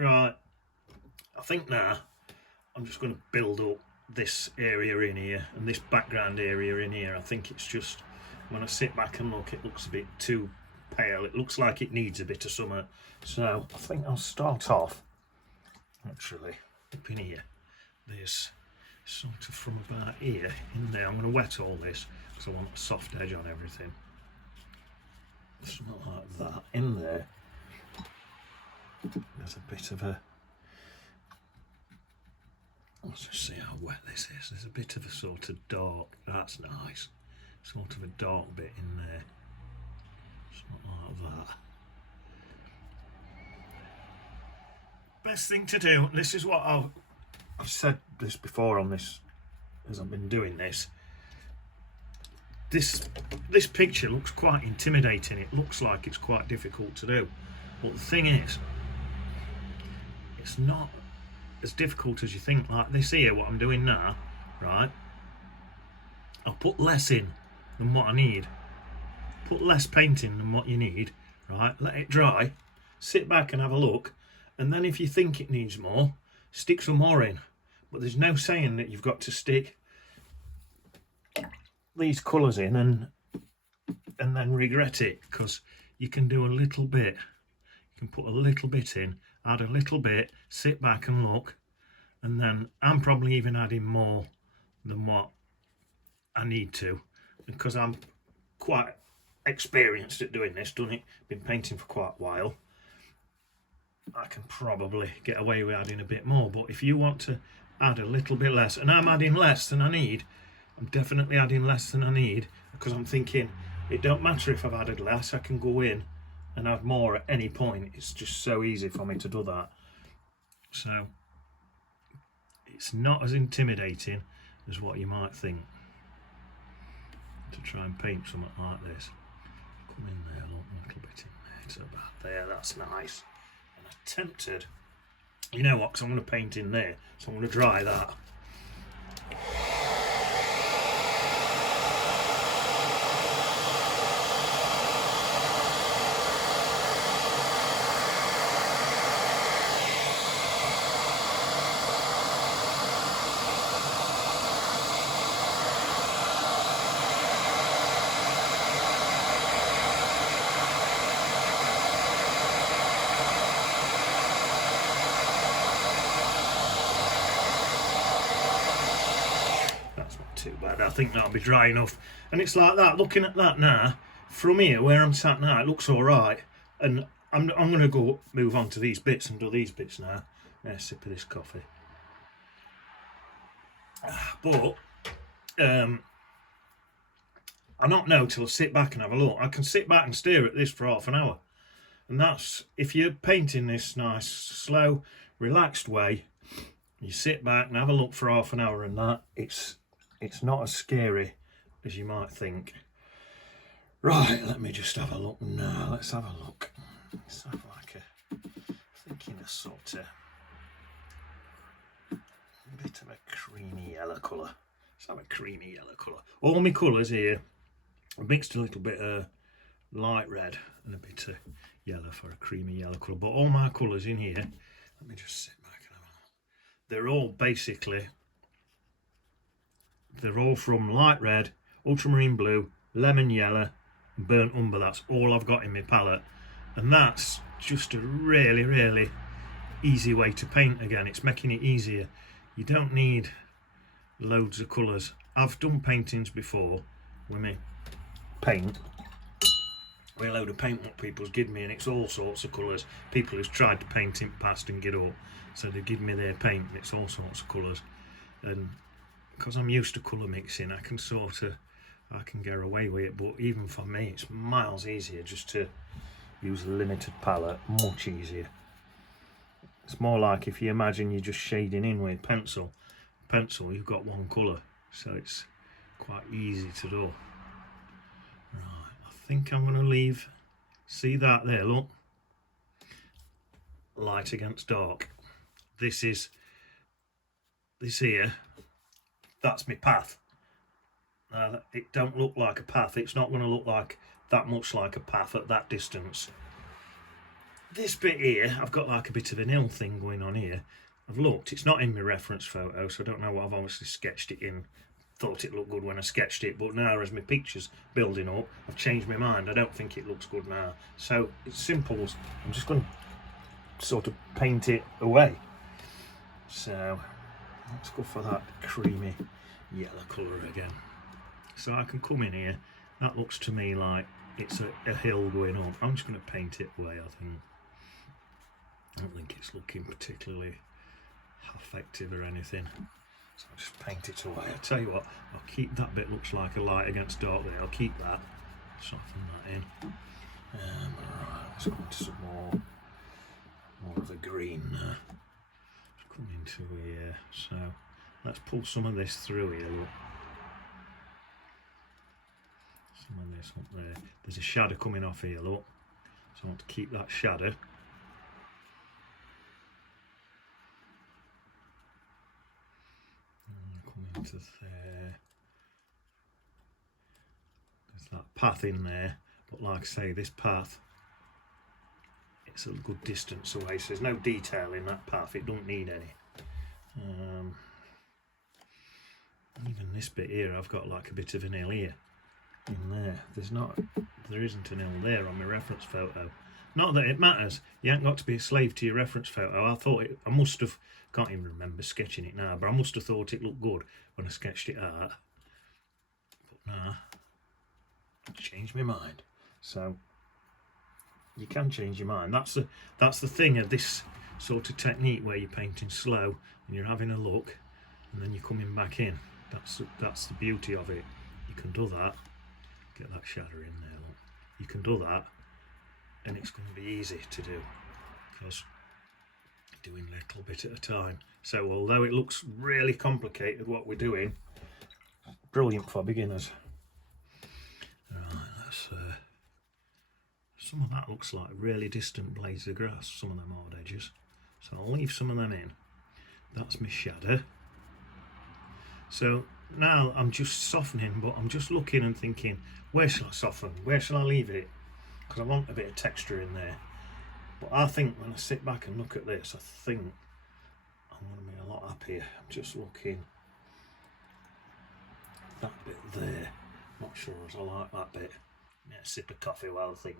Right, I think now I'm just going to build up this area in here and this background area in here. I think it's just, when I sit back and look, it looks a bit too pale. It looks like it needs a bit of summer. So I think I'll start off, actually, up in here. There's sort of from about here in there. I'm going to wet all this because I want a soft edge on everything. Something like that. In there, there's a bit of a, let's just see how wet this is. There's a bit of a sort of dark, that's nice, sort of a dark bit in there. Something like that. Best thing to do, this is what I've said this before on this, as I've been doing this. This picture looks quite intimidating. It looks like it's quite difficult to do. But the thing is, it's not as difficult as you think. Like this here, what I'm doing now, right? I'll put less in than what I need. Put less paint in than what you need, right? Let it dry, sit back and have a look. And then if you think it needs more, stick some more in. But there's no saying that you've got to stick these colours in and then regret it, because you can do a little bit. You can put a little bit in, add a little bit, sit back and look, and then I'm probably even adding more than what I need to, because I'm quite experienced at doing this, done it, been painting for quite a while. I can probably get away with adding a bit more. But if you want to add a little bit less, and I'm adding less than I need, I'm definitely adding less than I need, because I'm thinking it don't matter if I've added less, I can go in and add more at any point. It's just so easy for me to do that. So it's not as intimidating as what you might think to try and paint something like this. Come in there, look, a little bit in there, it's about there, that's nice. And I'm tempted, you know what, because I'm going to paint in there, so I'm going to dry that. Too bad. I think that'll be dry enough. And it's like that, looking at that now, from here where I'm sat now, it looks alright. And I'm going to move on to these bits and do these bits now. A sip of this coffee. But I don't know till I sit back and have a look. I can sit back and stare at this for half an hour. And that's, if you're painting this nice, slow, relaxed way, you sit back and have a look for half an hour, and that, it's not as scary as you might think. Right, let me just have a look now. Let's have a look. Let's have like thinking a sort of bit of a creamy yellow colour. Let's have a creamy yellow colour. All my colours here, I mixed a little bit of light red and a bit of yellow for a creamy yellow colour. But all my colours in here, let me just sit back and have a look. They're all basically, they're all from light red, ultramarine blue, lemon yellow, and burnt umber. That's all I've got in my palette. And that's just a really, really easy way to paint again. It's making it easier. You don't need loads of colours. I've done paintings before with me paint, with a load of paint what people's given me, and it's all sorts of colours. People who've tried to paint in past and get up, so they give me their paint and it's all sorts of colours. And because I'm used to colour mixing, I can get away with it. But even for me, it's miles easier just to use a limited palette, much easier. It's more like if you imagine you're just shading in with pencil, you've got one colour, so it's quite easy to do. Right, I think I'm going to leave, see that there, look, light against dark. This here, that's my path. It don't look like a path. It's not going to look like that much like a path at that distance. this bit here, I've got like a bit of an ill thing going on here. I've looked, it's not in my reference photo, so I don't know what I've obviously sketched it in. Thought it looked good when I sketched it, but now as my picture's building up, I've changed my mind. I don't think it looks good now. So it's simple. I'm just going to sort of paint it away. So let's go for that creamy yellow colour again. So I can come in here. That looks to me like it's a hill going up. I'm just going to paint it away, I think. I don't think it's looking particularly effective or anything. So I'll just paint it away. I'll tell you what, I'll keep that bit, looks like a light against dark there. I'll keep that, soften that in. Right, let's go into some more of the green now. Let's come into here. So let's pull some of this through here, look. Some of this up there. There's a shadow coming off here, look. So I want to keep that shadow. Into there. There's that path in there, but like I say, this path, it's a good distance away, so there's no detail in that path. It don't need any. Even this bit here, I've got like a bit of an hill here in there. There isn't an hill there on my reference photo. Not that it matters. You ain't got to be a slave to your reference photo. I must have, can't even remember sketching it now, but I must have thought it looked good when I sketched it out. But nah, I changed my mind. So you can change your mind. That's the thing of this sort of technique where you're painting slow and you're having a look and then you're coming back in. That's the beauty of it. You can do that. Get that shadow in there. Look. You can do that. And it's going to be easy to do because you're doing a little bit at a time. So although it looks really complicated what we're doing, brilliant for beginners. Right, that's some of that looks like really distant blades of grass, some of them hard edges. So I'll leave some of them in. That's my shadow. So now I'm just softening, but I'm just looking and thinking, where shall I soften? Where shall I leave it? Because I want a bit of texture in there. But I think when I sit back and look at this, I think I'm going to be a lot happier. I'm just looking that bit there. Not sure as I like that bit. Yeah, sip of coffee while I think.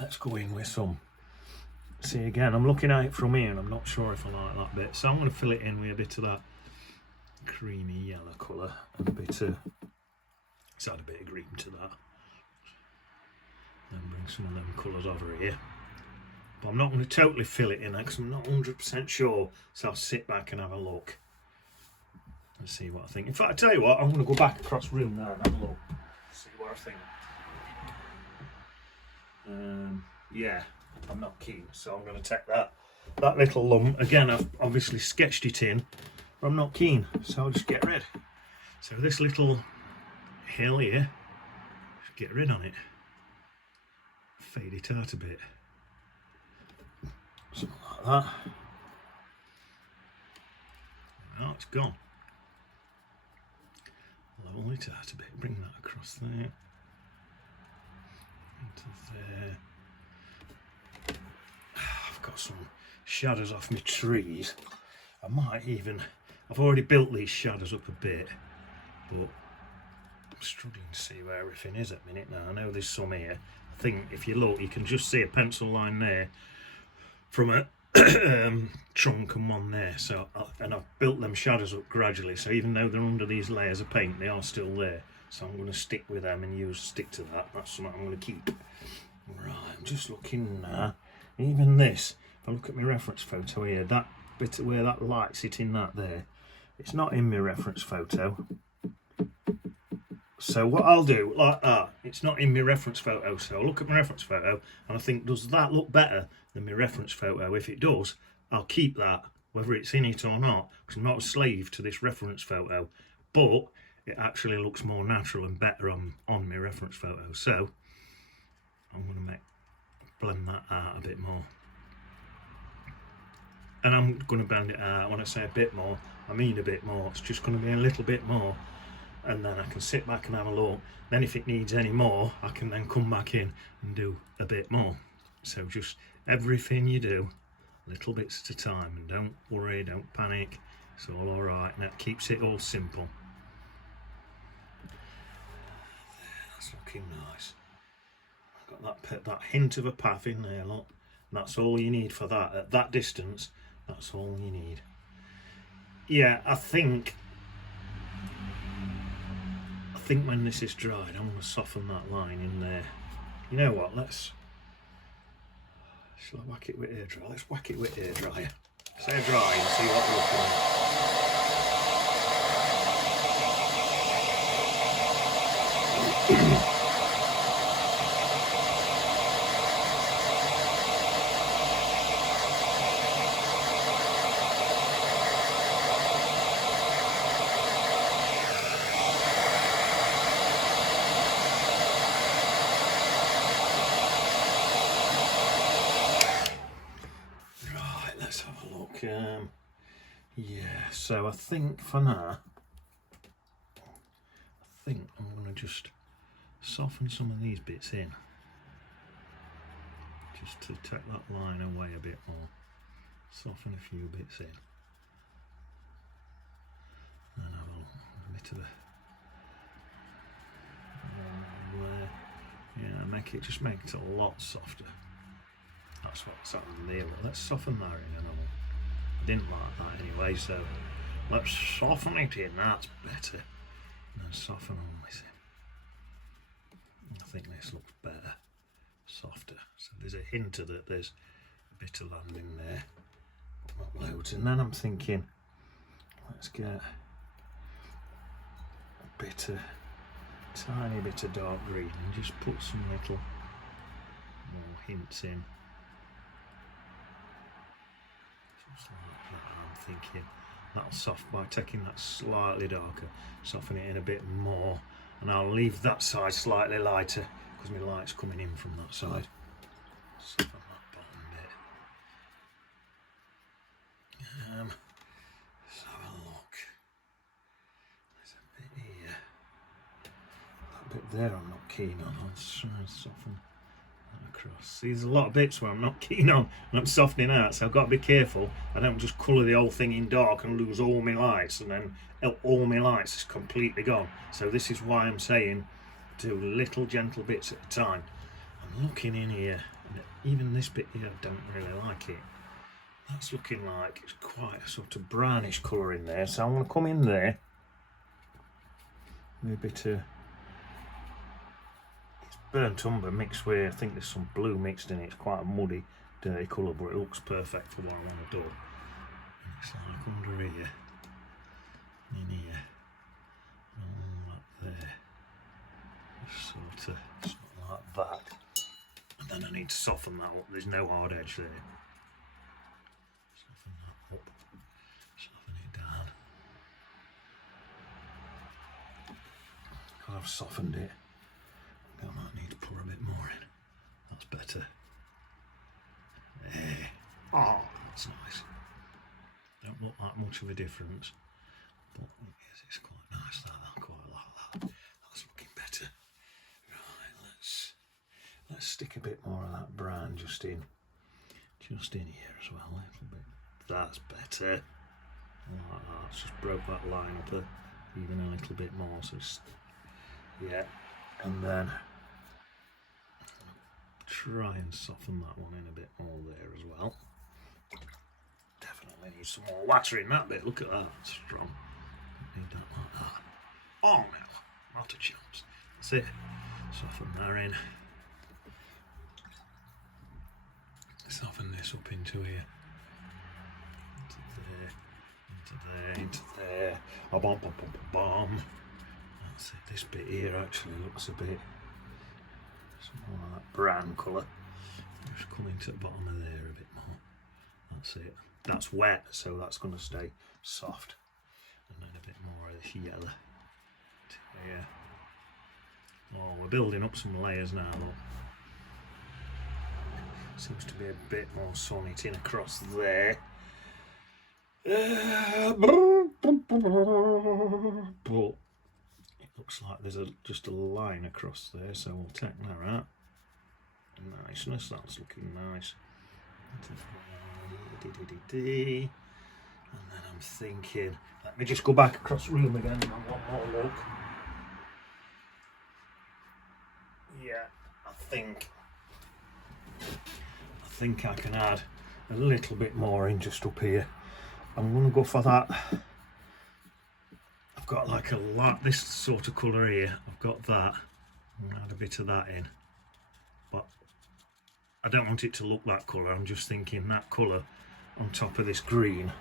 Let's go in with some. See again, I'm looking at it from here and I'm not sure if I like that bit. So I'm going to fill it in with a bit of that creamy yellow colour and a bit of, let's add a bit of green to that. Then bring some of them colours over here. But I'm not going to totally fill it in because I'm not 100% sure. So I'll sit back and have a look and see what I think. In fact, I tell you what, I'm going to go back across the room now and have a look. See what I think. Yeah, I'm not keen, so I'm going to take that little lump. Again, I've obviously sketched it in, but I'm not keen, so I'll just get rid. So this little hill here, just get rid on it. Fade it out a bit. Something like that. Now it's gone. Level it out a bit, bring that across there. Into there. I've got some shadows off my trees. I might even, I've already built these shadows up a bit, but I'm struggling to see where everything is at the minute now. I know there's some here. I think if you look, you can just see a pencil line there from a trunk and one there. So, and I've built them shadows up gradually. So even though they're under these layers of paint, they are still there. So I'm going to stick with them and stick to that. That's something I'm going to keep. Right, I'm just looking now. Even this, if I look at my reference photo here, that bit where that light's hitting that there, it's not in my reference photo. So what I'll do, like that, it's not in my reference photo, so I'll look at my reference photo and I think, does that look better than my reference photo? If it does, I'll keep that, whether it's in it or not, because I'm not a slave to this reference photo, but it actually looks more natural and better on my reference photo. So I'm going to blend that out a bit more. And I'm going to blend it out. When I say a bit more, I mean a bit more. It's just going to be a little bit more and then I can sit back and have a look. Then if it needs any more, I can then come back in and do a bit more. So just everything you do, little bits at a time, and don't worry, don't panic, it's all alright, and that keeps it all simple. That's looking nice. I've got that hint of a path in there, look. That's all you need for that. At that distance, that's all you need. Yeah, I think when this is dried, I'm going to soften that line in there. You know what, shall I whack it with hairdryer? Let's whack it with hairdryer. Let's air dry and see what we're looking at. Let's have a look. Yeah, so I think for now, I'm going to just soften some of these bits in, just to take that line away a bit more. Soften a few bits in, and have a bit of a yeah, make it a lot softer. That's what's happening there. Let's soften that in another. I didn't like that anyway, so let's soften it in. That's better. And then soften on this in. I think this looks better, softer. So there's a hint of that. There's a bit of land in there, but not loads. And then I'm thinking, let's get a tiny bit of dark green and just put some little more hints in. I'm thinking that'll soften by taking that slightly darker, soften it in a bit more, and I'll leave that side slightly lighter because my light's coming in from that side. Soften that bottom bit. Let's have a look. There's a bit here. That bit there I'm not keen on. I'll try and soften across. See, there's a lot of bits where I'm not keen on and I'm softening out, so I've got to be careful I don't just colour the whole thing in dark and lose all my lights, and then all my lights is completely gone. So this is why I'm saying do little gentle bits at a time. I'm looking in here, and even this bit here I don't really like it. That's looking like it's quite a sort of brownish colour in there, so I'm going to come in there with a bit of burnt umber mixed with, I think there's some blue mixed in it. It's quite a muddy, dirty colour, but it looks perfect for what I want to do. And it's like under here, in here, and all up there, sort of something like that. And then I need to soften that up. There's no hard edge there. Soften that up, soften it down. Because I've softened it, I might need to pour a bit more in. That's better. There. Oh, that's nice. Don't look that much of a difference, but it's quite nice. That I quite like that. That's looking better. Right, let's stick a bit more of that brown just in here as well. A little bit. That's better. I like that. It's just broke that line up even a little bit more. So it's, yeah. And then try and soften that one in a bit more there as well. Definitely need some more water in that bit. Look at that, that's strong. Don't need that like that. Oh no, not a chance. That's it. Soften that in. Soften this up into here. Into there. Into there. Into there. A bomb, bomb, bomb, bomb. That's it. This bit here actually looks a bit more like that brown colour. Just come into the bottom of there a bit more. That's it. That's wet, so that's going to stay soft. And then a bit more of this yellow to here. Oh, we're building up some layers now, look. Seems to be a bit more sun hitting across there. But Looks like there's just a line across there, so we'll take that out. Niceness, that's looking nice. And then I'm thinking, let me just go back across the room again and have one more look. Yeah, I think I can add a little bit more in just up here. I'm going to go for that. I've got like a lot, this sort of colour here. I've got that. I'm going to add a bit of that in. But I don't want it to look that colour. I'm just thinking that colour on top of this green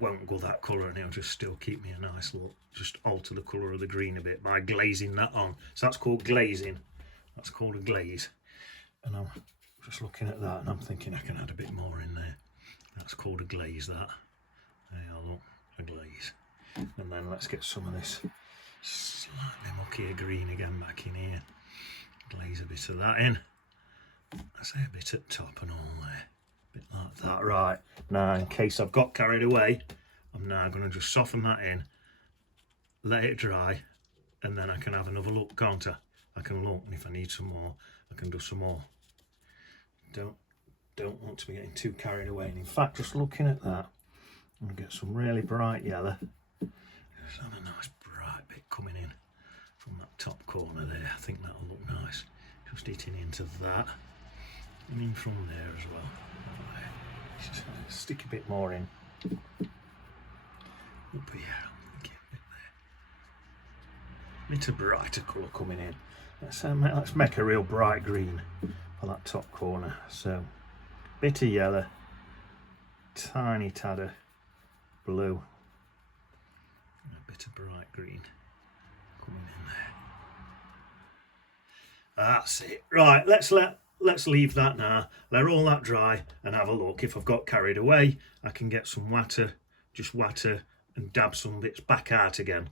won't go that colour, and it'll just still keep me a nice look. Just alter the colour of the green a bit by glazing that on. So that's called glazing. That's called a glaze. And I'm just looking at that and I'm thinking I can add a bit more in there. That's called a glaze, that. There you look, a glaze. And then let's get some of this slightly muckier green again back in here. Glaze a bit of that in. I say a bit at top and all there. A bit like that. Right, now in case I've got carried away, I'm now going to just soften that in, let it dry, and then I can have another look, can't I? I can look, and if I need some more, I can do some more. Don't want to be getting too carried away. And in fact, just looking at that, I'm going to get some really bright yellow. Just have a nice bright bit coming in from that top corner there. I think that'll look nice. Just eating into that, and in from there as well. Just stick a bit more in. Up here, get a bit there. Bit of brighter colour coming in. Let's make a real bright green for that top corner. So, bit of yellow, tiny tad of blue, and a bit of bright green coming in there. That's it. Right, let's leave that now. Let all that dry and have a look. If I've got carried away, I can get some water, just water, and dab some bits back out again.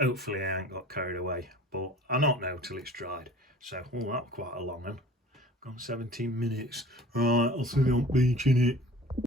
Hopefully I ain't got carried away, but I don't know till it's dried. So, oh, that's quite a long one. Gone 17 minutes. Right, I'll see you on beach in it.